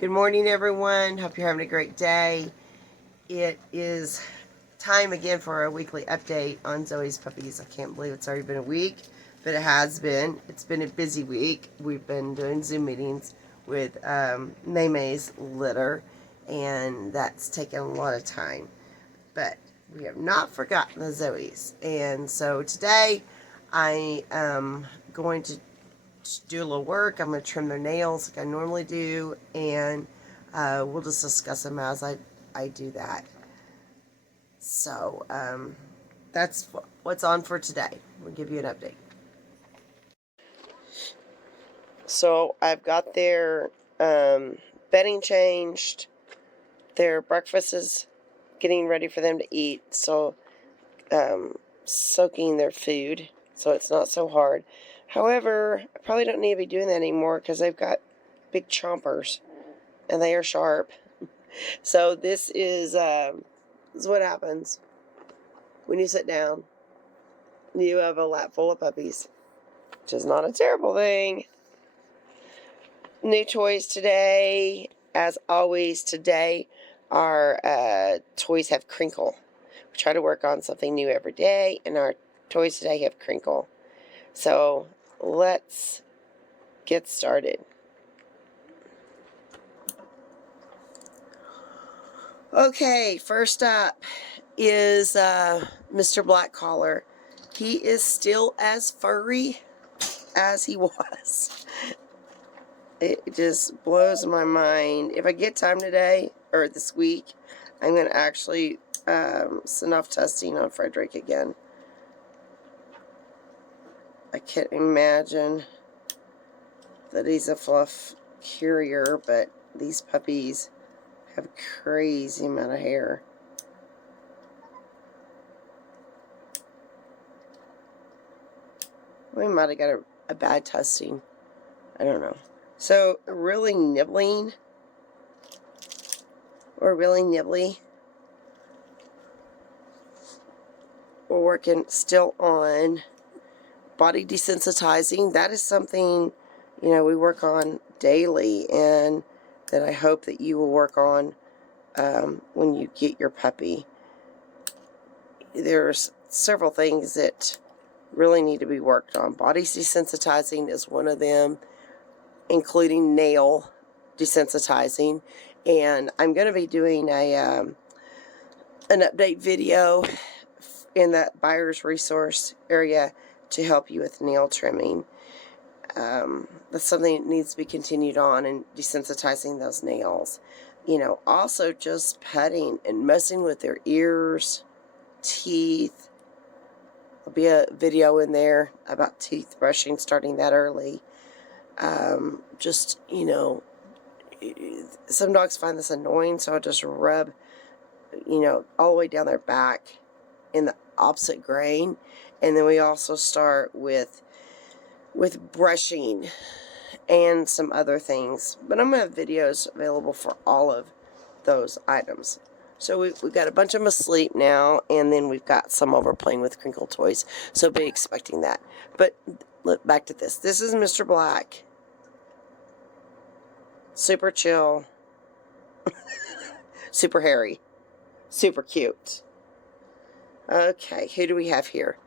Good morning, everyone. Hope you're having a great day. It is time again for a weekly update on Zoe's puppies. I can't believe it's already been a week, but it has been. It's been a busy week. We've been doing Zoom meetings with Maymay's litter, and that's taken a lot of time. But we have not forgotten the Zoes. And so today I am going to do a little work. I'm going to trim their nails like I normally do, and we'll just discuss them as I do that. So that's what's on for today. We'll give you an update. So I've got their bedding changed. Their breakfast is getting ready for them to eat. So soaking their food so it's not so hard. However, I probably don't need to be doing that anymore because they've got big chompers and they are sharp. So this is what happens when you sit down. You have a lap full of puppies, which is not a terrible thing. New toys today. As always, today our toys have crinkle. We try to work on something new every day, and our toys today have crinkle. So let's get started. Okay, first up is Mr. Black Collar. He is still as furry as he was. It just blows my mind. If I get time today, or this week, I'm going to actually snuff testing on Frederick again. I can't imagine that he's a fluff carrier, but these puppies have a crazy amount of hair. We might have got a bad testing. I don't know. So, really nibbling, or really nibbly. We're working still on body desensitizing. That is something, we work on daily, and that I hope that you will work on when you get your puppy. There's several things that really need to be worked on. Body desensitizing is one of them, including nail desensitizing. And I'm going to be doing an update video in that buyer's resource area to help you with nail trimming. That's something that needs to be continued on, and desensitizing those nails. Also just petting and messing with their ears, teeth. There'll be a video in there about teeth brushing, starting that early. Some dogs find this annoying, so I just rub, all the way down their back in the opposite grain. And then we also start with brushing and some other things. But I'm going to have videos available for all of those items. So we've got a bunch of them asleep now, and then we've got some over playing with crinkle toys. So be expecting that. But look, back to this. This is Mr. Black. Super chill. Super hairy. Super cute. Okay, who do we have here?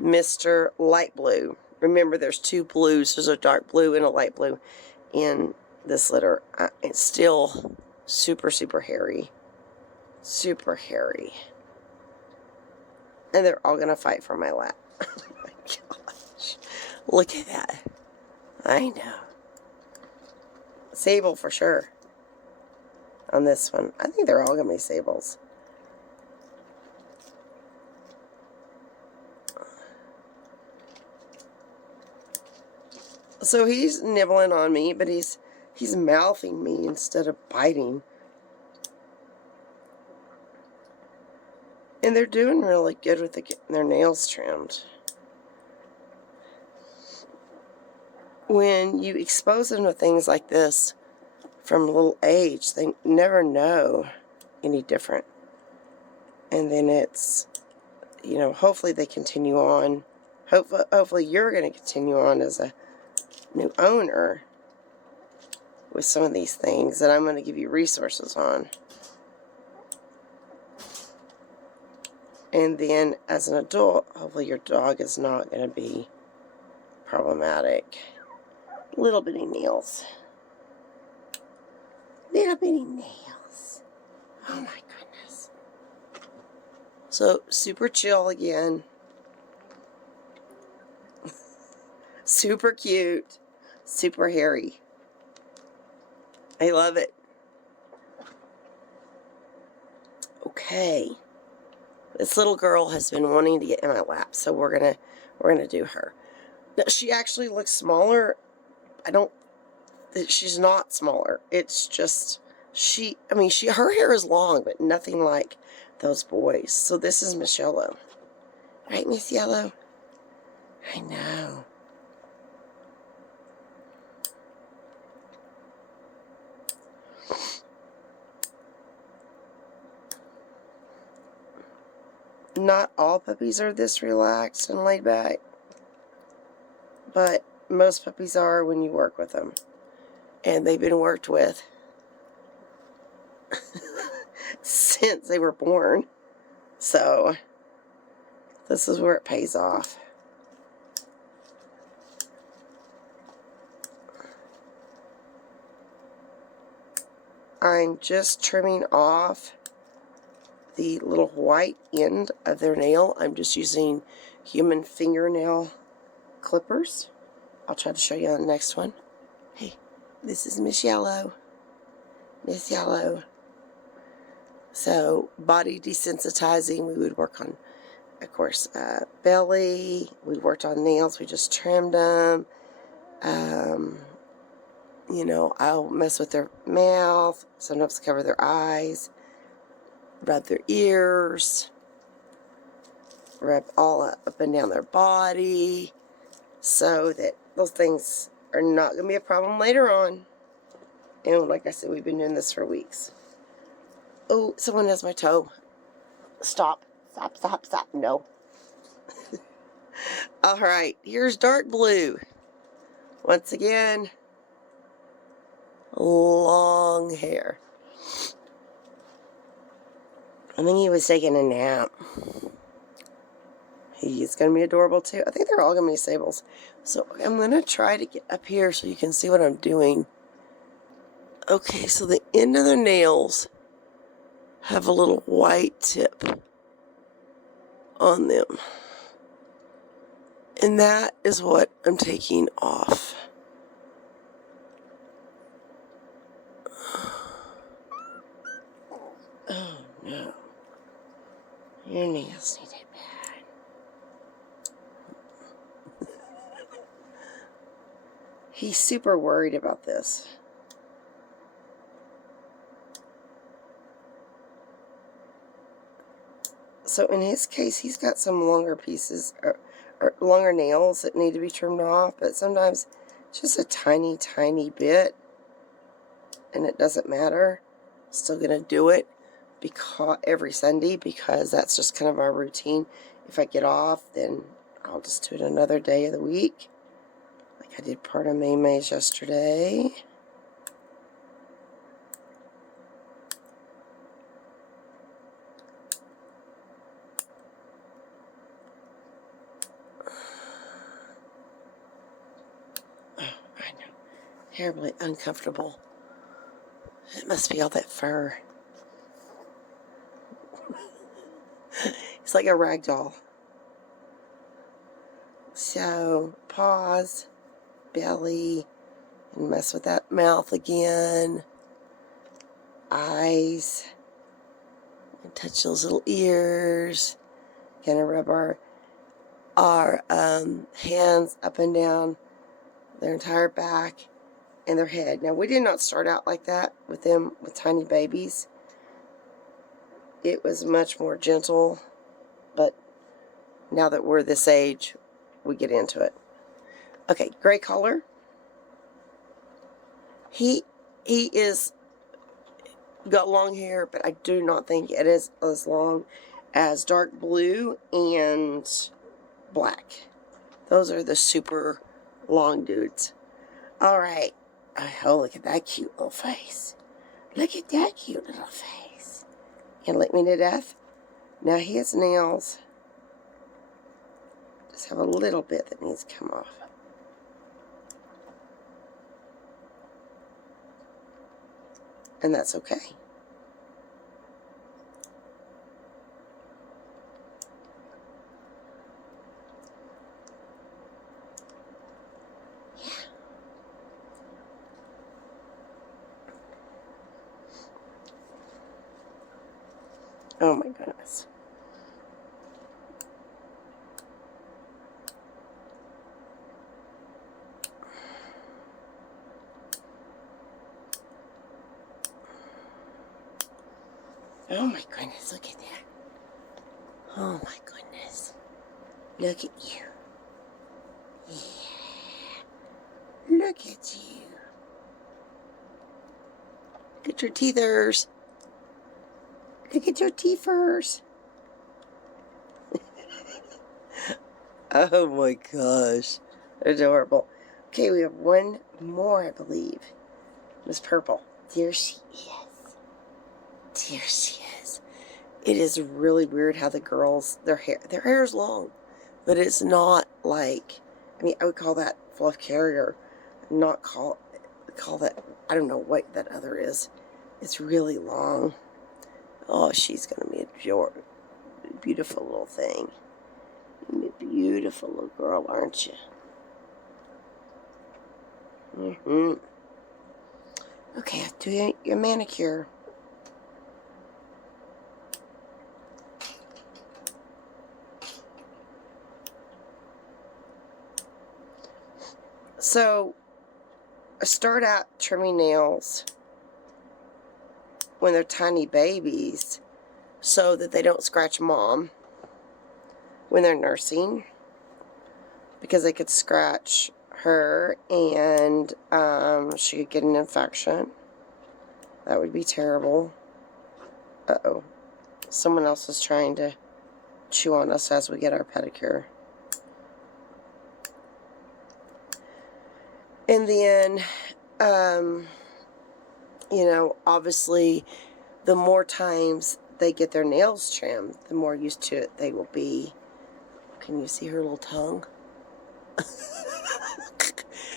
Mr. Light Blue. Remember, there's two blues. There's a dark blue and a light blue in this litter. It's still super, super hairy. Super hairy. And they're all going to fight for my lap. Oh my gosh. Look at that. I know. Sable for sure. On this one. I think they're all going to be sables. So he's nibbling on me, but he's mouthing me instead of biting. And they're doing really good with getting their nails trimmed. When you expose them to things like this from a little age, they never know any different. And then it's, hopefully they continue on. Hopefully you're going to continue on as a new owner with some of these things that I'm going to give you resources on. And then as an adult, hopefully your dog is not going to be problematic. Little bitty nails. Little bitty nails. Oh my goodness. So super chill again. Super cute. Super hairy. I love it. Okay. This little girl has been wanting to get in my lap, so we're gonna do her. Now, she actually looks smaller. She's not smaller. It's just her hair is long, but nothing like those boys. So this is Miss Yellow. Right, Miss Yellow? I know. Not all puppies are this relaxed and laid back, but most puppies are when you work with them. And they've been worked with since they were born. So this is where it pays off. I'm just trimming off the little white end of their nail. I'm just using human fingernail clippers. I'll try to show you on the next one. Hey, this is Miss Yellow. Miss Yellow. So, body desensitizing, we would work on, of course, belly. We worked on nails. We just trimmed them. You know, I'll mess with their mouth. Sometimes cover their eyes. Rub their ears. Rub all up and down their body. So that those things are not going to be a problem later on. And like I said, we've been doing this for weeks. Oh, someone has my toe. Stop. Stop, stop, stop. No. Alright, here's dark blue. Once again, long hair. I think he was taking a nap. He's going to be adorable too. I think they're all going to be sables. So I'm going to try to get up here so you can see what I'm doing. Okay, so the end of their nails have a little white tip on them. And that is what I'm taking off. Oh no. Your nails need it bad. He's super worried about this. So in his case, he's got some longer pieces, or longer nails that need to be trimmed off, but sometimes it's just a tiny, tiny bit, and it doesn't matter. I'm still going to do it every Sunday, because that's just kind of our routine. If I get off, then I'll just do it another day of the week. Like I did part of May's yesterday. Terribly uncomfortable. It must be all that fur. It's like a rag doll. So, paws, belly, and mess with that mouth again. Eyes. And touch those little ears. Gonna rub our hands up and down their entire back and their head. Now, we did not start out like that with them with tiny babies. It was much more gentle, but now that we're this age, we get into it. Okay, gray collar. He is got long hair, but I do not think it is as long as dark blue and black. Those are the super long dudes. All right. Oh, look at that cute little face. Look at that cute little face. You lick me to death? Now he has nails. Just have a little bit that needs to come off. And that's okay. Yeah. Oh my goodness. Oh my goodness, look at that. Oh my goodness. Look at you. Yeah. Look at you. Look at your teethers. Look at your teethers. Oh my gosh. Adorable. Okay, we have one more, I believe. Miss Purple. There she is. There she is. It is really weird how the girls, their hair is long, but it's not like, I mean, I would call that fluff carrier, not call that, I don't know what that other is. It's really long. Oh, she's going to be a beautiful little thing. You're a beautiful little girl, aren't you? Okay, do your manicure. So, I start out trimming nails when they're tiny babies so that they don't scratch mom when they're nursing, because they could scratch her and she could get an infection. That would be terrible. Uh-oh. Someone else is trying to chew on us as we get our pedicure. And then, you know, obviously, the more times they get their nails trimmed, the more used to it they will be. Can you see her little tongue?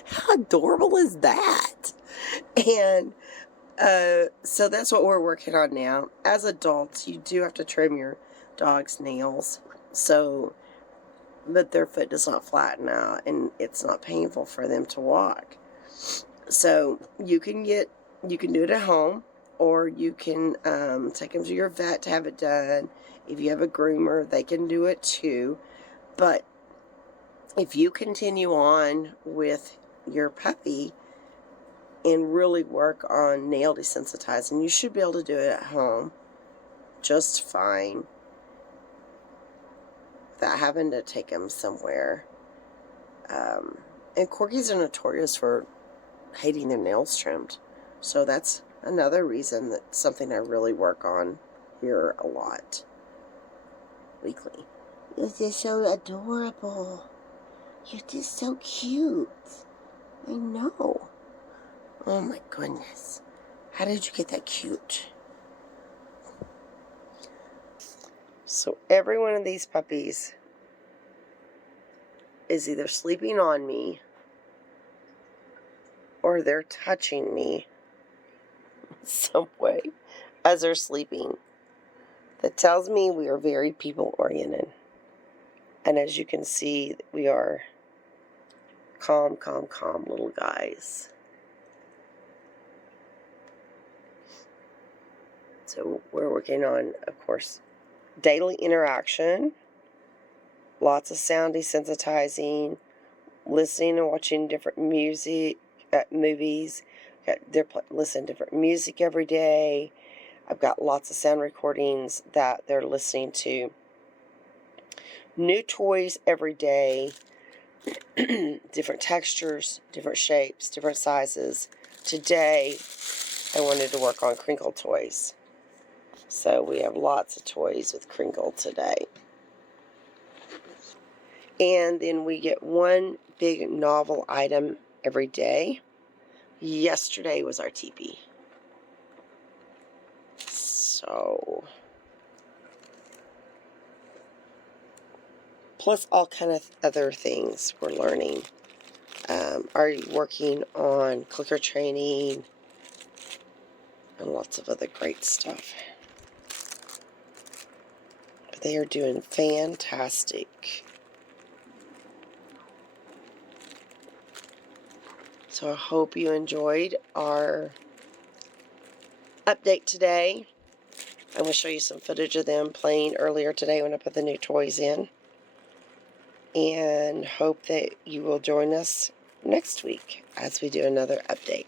How adorable is that? And so that's what we're working on now. As adults, you do have to trim your dog's nails, so but their foot does not flatten out and it's not painful for them to walk. So you can do it at home, or you can take them to your vet to have it done. If you have a groomer, they can do it too. But if you continue on with your puppy and really work on nail desensitizing, you should be able to do it at home just fine without having to take them somewhere. And corgis are notorious for hating their nails trimmed, so that's another reason that something I really work on here a lot weekly. You're just so adorable. You're just so cute. I know. Oh my goodness. How did you get that cute? So every one of these puppies is either sleeping on me or they're touching me some way as they're sleeping. That tells me we are very people-oriented. And as you can see, we are calm, calm, calm little guys. So we're working on, of course, daily interaction, lots of sound desensitizing, listening and watching different music, movies. They're listening to different music every day. I've got lots of sound recordings that they're listening to. New toys every day, different textures, different shapes, different sizes. Today, I wanted to work on crinkle toys. So we have lots of toys with crinkle today. And then we get one big novel item every day. yesterday was our TP. So, plus all kind of other things we're learning. Already working on clicker training and lots of other great stuff. But they are doing fantastic. So I hope you enjoyed our update today. I'm going to show you some footage of them playing earlier today when I put the new toys in. And hope that you will join us next week as we do another update.